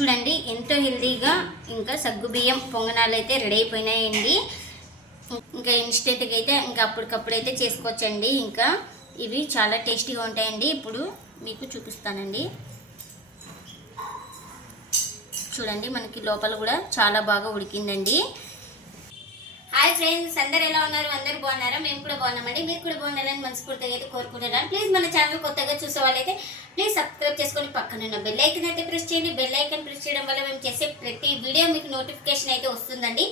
చూడండి ఎంతో హెల్తీగా ఇంకా సగ్గుబియ్యం పొంగనాలు అయితే రెడీ అయిపోయినాయండి. ఇంకా ఇన్స్టెంట్గా అయితే ఇంకా అప్పటికప్పుడు అయితే చేసుకోవచ్చండి. ఇంకా ఇవి చాలా టేస్టీగా ఉంటాయండి. ఇప్పుడు మీకు చూపిస్తానండి. చూడండి మనకి లోపల కూడా చాలా బాగా ఉడికిందండి. హాయ్ ఫ్రెండ్స్ అందరు ఎలా ఉన్నారు? అందరు బాగున్నారా? మేము కూడా బాగున్నామండి. మీరు కూడా బాగుండాలని మనస్ఫూర్తిగా అయితే కోరుకుంటున్నాను. ప్లీజ్ మన ఛానల్ కొత్తగా చూసే వాళ్ళైతే ప్లీజ్ సబ్స్క్రైబ్ చేసుకొని పక్కన ఉన్న బెల్ ఐకన్ అయితే ప్రెస్ చేయండి. బెల్ ఐకన్ ప్రెస్ చేయడం వల్ల మేము చేసే ప్రతి వీడియో మీకు నోటిఫికేషన్ అయితే వస్తుందండి.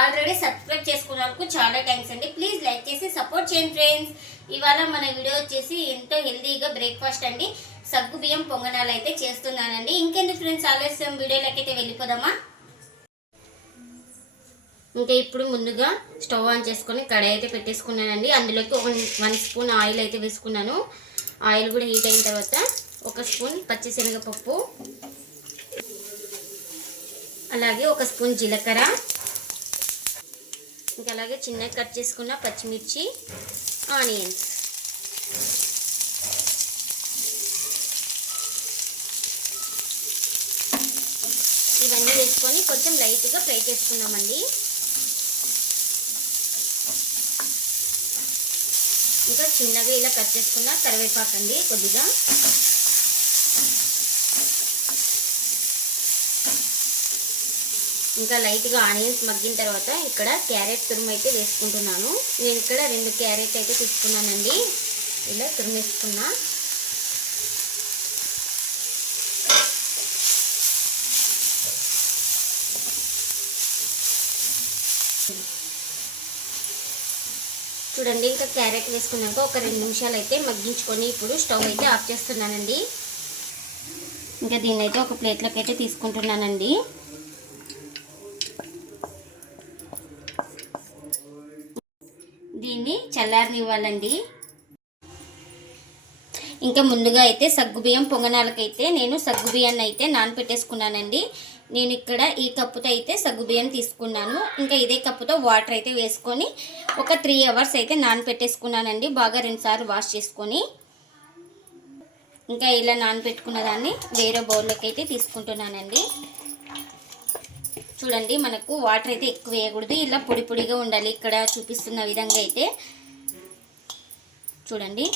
ఆల్రెడీ సబ్స్క్రైబ్ చేసుకున్న వరకు చాలా థ్యాంక్స్ అండి. ప్లీజ్ లైక్ చేసి సపోర్ట్ చేయండి ఫ్రెండ్స్ ఇవాళ మన వీడియో వచ్చేసి ఎంతో హెల్తీగా బ్రేక్ఫాస్ట్ అండి. సగ్గు బియ్యం పొంగనాలు అయితే చేస్తున్నానండి. ఇంకెందుకు ఫ్రెండ్స్ ఆలస్యం. వీడియోలోకి అయితే వెళ్ళిపోదామా? ఇంకా ఇప్పుడు ముందుగా స్టవ్ ఆన్ చేసుకొని కడాయి అయితే పెట్టేసుకున్నానండి. అందులోకి వన్ స్పూన్ ఆయిల్ అయితే వేసుకున్నాను. ఆయిల్ కూడా హీట్ అయిన తర్వాత ఒక స్పూన్ పచ్చిశనగపప్పు అలాగే ఒక స్పూన్ జీలకర్ర ఇంకా అలాగే చిన్నగా కట్ చేసుకున్న పచ్చిమిర్చి ఆనియన్స్. ఇవన్నీ వేసుకొని కొంచెం లైట్గా ఫ్రై చేసుకుందామండి. ఇంకా చిన్నగా ఇలా కట్ చేసుకున్న కరివేపాకు అండి కొద్దిగా. ఇంకా లైట్గా ఆనియన్స్ మగ్గిన తర్వాత ఇక్కడ క్యారెట్ తురుము అయితే వేసుకుంటున్నాను. నేను ఇక్కడ రెండు క్యారెట్ అయితే తీసుకున్నానండి. ఇలా తురిమేసుకున్నా. చూడండి ఇంకా క్యారెట్ వేసుకున్నాక ఒక రెండు నిమిషాలు అయితే మగ్గించుకొని ఇప్పుడు స్టవ్ అయితే ఆఫ్ చేస్తున్నానండి. ఇంకా దీన్ని అయితే ఒక ప్లేట్లోకి అయితే తీసుకుంటున్నానండి. దీన్ని చల్లారనివ్వాలండి. ఇంకా ముందుగా అయితే సగ్గుబియ్యం పొంగనాలకైతే నేను సగ్గుబియ్యాన్ని అయితే నానపెట్టేసుకున్నానండి. నేను ఇక్కడ ఈ కప్పుతో అయితే సగ్గుబియ్యం తీసుకున్నాను. ఇంకా ఇదే కప్పుతో వాటర్ అయితే వేసుకొని ఒక త్రీ అవర్స్ అయితే నానపెట్టేసుకున్నానండి. బాగా రెండుసార్లు వాష్ చేసుకొని. ఇంకా ఇలా నానపెట్టుకున్న దాన్ని వేరే బౌల్లోకి అయితే తీసుకుంటున్నానండి. చూడండి మనకు వాటర్ అయితే ఎక్కువ వేయకూడదు. ఇలా పొడి పొడిగా ఉండాలి. ఇక్కడ చూపిస్తున్న విధంగా అయితే. చూడండి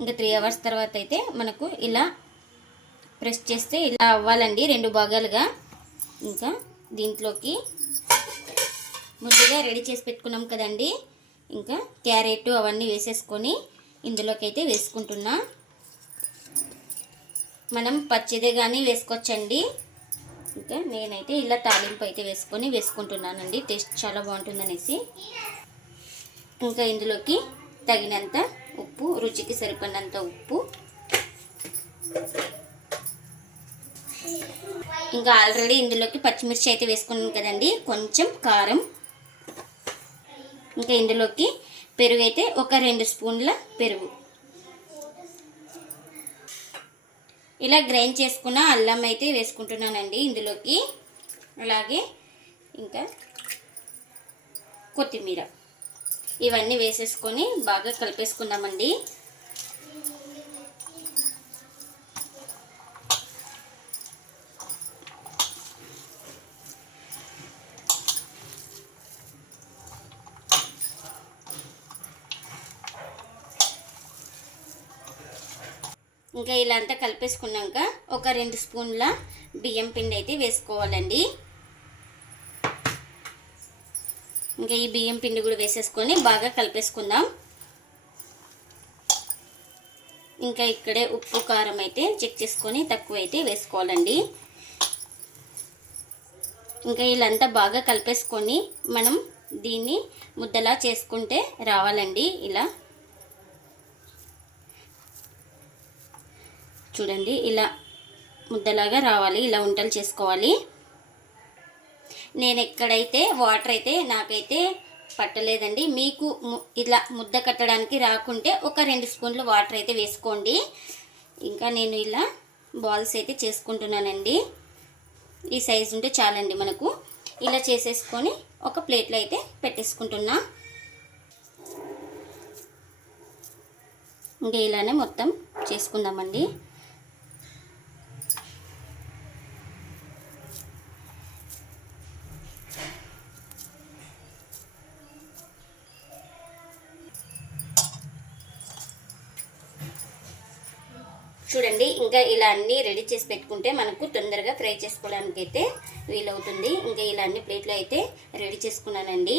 ఇంకా త్రీ అవర్స్ తర్వాత అయితే మనకు ఇలా ప్రెస్ చేస్తే ఇలా అవ్వాలండి రెండు భాగాలుగా. ఇంకా దీంట్లోకి ముందుగా రెడీ చేసి పెట్టుకున్నాం కదండి. ఇంకా క్యారెట్ అవన్నీ వేసేసుకొని ఇందులోకి అయితే వేసుకుంటున్నా. మనం పచ్చిదే కానీ వేసుకోవచ్చండి. ఇంకా నేనైతే ఇలా తాలింపు అయితే వేసుకొని వేసుకుంటున్నానండి. టేస్ట్ చాలా బాగుంటుందనేసి. ఇంకా ఇందులోకి తగినంత ఉప్పు రుచికి సరిపడినంత ఉప్పు ఇంకా ఆల్రెడీ ఇందులోకి పచ్చిమిర్చి అయితే వేసుకున్నాను కదండి. కొంచెం కారం. ఇంకా ఇందులోకి పెరుగు అయితే ఒక రెండు స్పూన్ల పెరుగు. ఇలా గ్రైండ్ చేసుకున్న అల్లం అయితే వేసుకుంటున్నానండి ఇందులోకి. అలాగే ఇంకా కొత్తిమీర. ఇవన్నీ వేసేసుకొని బాగా కలిపేసుకుందామండి. ఇంకా ఇలా అంతా కలిపేసుకున్నాక ఒక రెండు స్పూన్ల బియ్యం పిండి అయితే వేసుకోవాలండి. ఇంకా ఈ బియ్యం పిండి కూడా వేసేసుకొని బాగా కలిపేసుకుందాం. ఇంకా ఇక్కడే ఉప్పు కారం అయితే చెక్ చేసుకొని తక్కువ అయితే వేసుకోవాలండి. ఇంకా ఇలాంతా బాగా కలిపేసుకొని మనం దీన్ని ముద్దలా చేసుకుంటే రావాలండి ఇలా. చూడండి ఇలా ముద్దలాగా రావాలి ఇలా వంటలు చేసుకోవాలి. నేను ఎక్కడైతే వాటర్ అయితే నాకైతే పట్టలేదండి. మీకు ఇలా ముద్ద కట్టడానికి రాకుంటే ఒక రెండు స్పూన్లు వాటర్ అయితే వేసుకోండి. ఇంకా నేను ఇలా బాల్స్ అయితే చేసుకుంటున్నానండి. ఈ సైజు ఉంటే చాలండి మనకు. ఇలా చేసేసుకొని ఒక ప్లేట్లో అయితే పెట్టేసుకుంటున్నా. ఇంకా ఇలానే మొత్తం చేసుకుందామండి. చూడండి ఇంకా ఇలా అన్నీ రెడీ చేసి పెట్టుకుంటే మనకు తొందరగా ఫ్రై చేసుకోవడానికి అయితే వీలవుతుంది. ఇంకా ఇలా అన్ని ప్లేట్లు అయితే రెడీ చేసుకున్నానండి.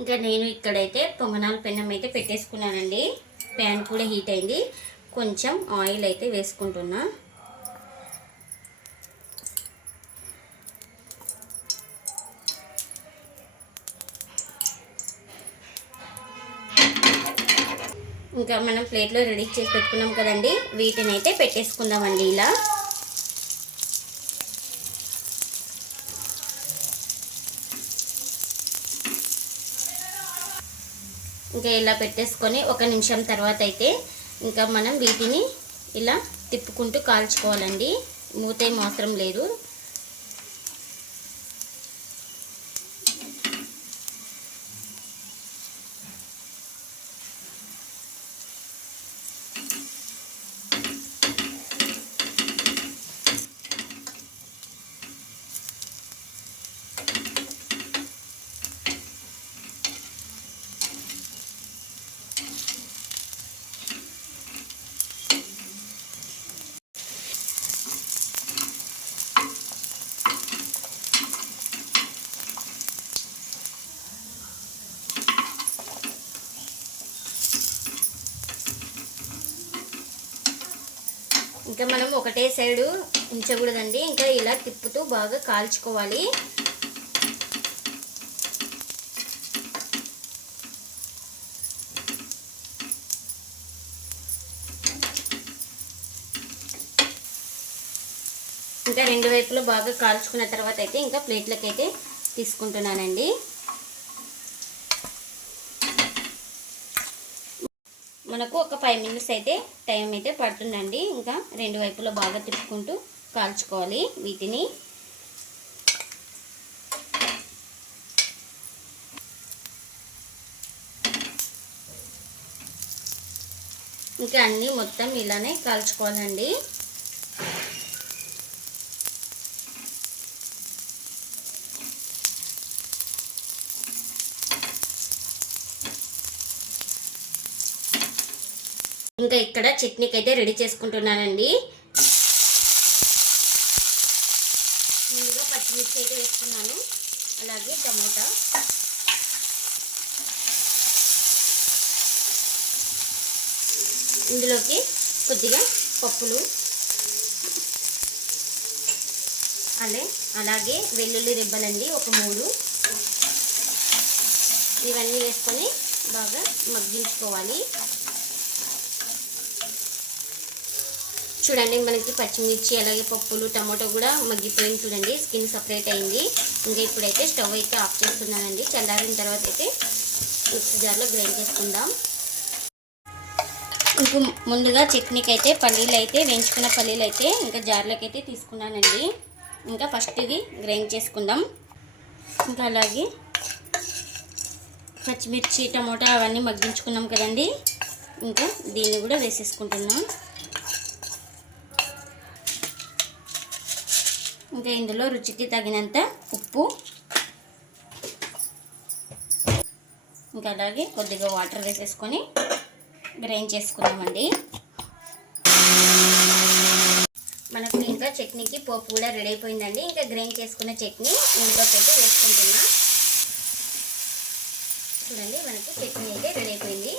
ఇంకా నేను ఇక్కడైతే పొంగనాల పెన్నం అయితే పెట్టేసుకున్నానండి. ప్యాన్ కూడా హీట్ అయింది. కొంచెం ఆయిల్ అయితే వేసుకుంటున్నా. ఇంకా మనం ప్లేట్లో రెడీ చేసి పెట్టుకున్నాం కదండి. వీటిని అయితే పెట్టేసుకుందామండి ఇలా. ఇంకా ఇలా పెట్టేసుకొని ఒక నిమిషం తర్వాత అయితే ఇంకా మనం వీటిని ఇలా తిప్పుకుంటూ కాల్చుకోవాలండి. మూత ఏం అవసరం లేదు. ఇంకా మనం ఒకటే సైడు ఉంచకూడదండి. ఇంకా ఇలా తిప్పుతూ బాగా కాల్చుకోవాలి. ఇంకా రెండు వైపులు బాగా కాల్చుకున్న తర్వాత అయితే ఇంకా ప్లేట్లకి అయితే తీసుకుంటున్నానండి. మనకు ఒక ఫైవ్ మినిట్స్ అయితే టైం అయితే పడుతుందండి. ఇంకా రెండు వైపులో బాగా తిప్పుకుంటూ కాల్చుకోవాలి వీటిని. ఇంకా అన్నీ మొత్తం ఇలానే కాల్చుకోవాలండి. ఇంకా ఇక్కడ చట్నీకి అయితే రెడీ చేసుకుంటున్నానండి. ముందుగా పచ్చిమిర్చి అయితే వేసుకున్నాను. అలాగే టమోటా. ఇందులోకి కొద్దిగా పప్పులు. అలే అలాగే వెల్లుల్లి రిబ్బలండి ఒక మూడు. ఇవన్నీ వేసుకొని బాగా మగ్గించుకోవాలి. చూడండి మనకి పచ్చిమిర్చి అలాగే పప్పులు టమాటో కూడా మగ్గిపోయింది చూడండి. స్కిన్ సపరేట్ అయింది. ఇంకా ఇప్పుడైతే స్టవ్ అయితే ఆఫ్ చేస్తున్నానండి. చల్లారిన తర్వాత అయితే మిక్సీ జార్లో గ్రైండ్ చేసుకుందాం. ఇంకా ముందుగా చట్నీకి అయితే పల్లీలు అయితే వేయించుకున్న పల్లీలు అయితే ఇంకా జార్లోకి అయితే తీసుకున్నానండి. ఇంకా ఫస్ట్ ఇది గ్రైండ్ చేసుకుందాం. ఇంకా అలాగే పచ్చిమిర్చి టమోటా అవన్నీ మగ్గించుకున్నాం కదండి. ఇంకా దీన్ని కూడా వేసేసుకుంటున్నాం. ఇంకా ఇందులో రుచికి తగినంత ఉప్పు. ఇంకా అలాగే కొద్దిగా వాటర్ వేసేసుకొని గ్రైండ్ చేసుకున్నామండి. మనకు ఇంకా చట్నీకి పోపు కూడా రెడీ అయిపోయిందండి. ఇంకా గ్రైండ్ చేసుకున్న చట్నీ ఇందులోకి అయితే వేసుకుంటున్నా. చూడండి మనకు చట్నీ అయితే రెడీ అయిపోయింది.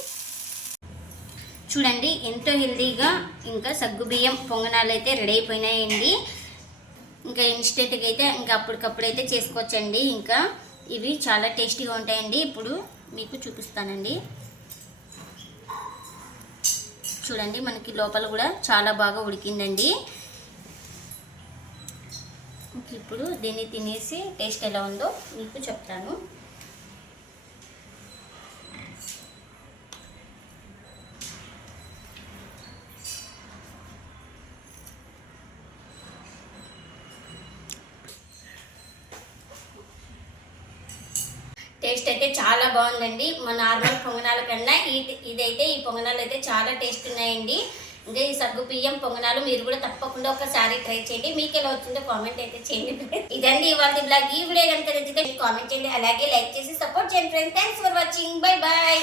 చూడండి ఎంతో హెల్తీగా ఇంకా సగ్గుబియ్యం పొంగనాలు అయితే రెడీ అయిపోయినాయండి. ఇంకా ఇన్స్టెంట్గా అయితే ఇంకా అప్పటికప్పుడు అయితే చేసుకోవచ్చండి. ఇంకా ఇవి చాలా టేస్టీగా ఉంటాయండి. ఇప్పుడు మీకు చూపిస్తానండి. చూడండి మనకి లోపల కూడా చాలా బాగా ఉడికిందండి. ఇప్పుడు దీన్ని తినేసి టేస్ట్ ఎలా ఉందో మీకు చెప్తాను. టేస్ట్ అయితే చాలా బాగుందండి. మన నార్మల్ పొంగనాల కన్నా ఈ ఇదైతే ఈ పొంగనాలు అయితే చాలా టేస్ట్ ఉన్నాయండి. ఇంకా ఈ సగ్గు బియ్యం పొంగనాలు మీరు కూడా తప్పకుండా ఒకసారి ట్రై చేయండి. మీకు ఎలా వచ్చిందో కామెంట్ అయితే చేయండి ఇదండి ఇవాళ బ్లాగ్. ఈ వీడియో కనుక నచ్చితే కామెంట్ చేయండి. అలాగే లైక్ చేసి సపోర్ట్ చేయండి friends. Thanks for watching bye bye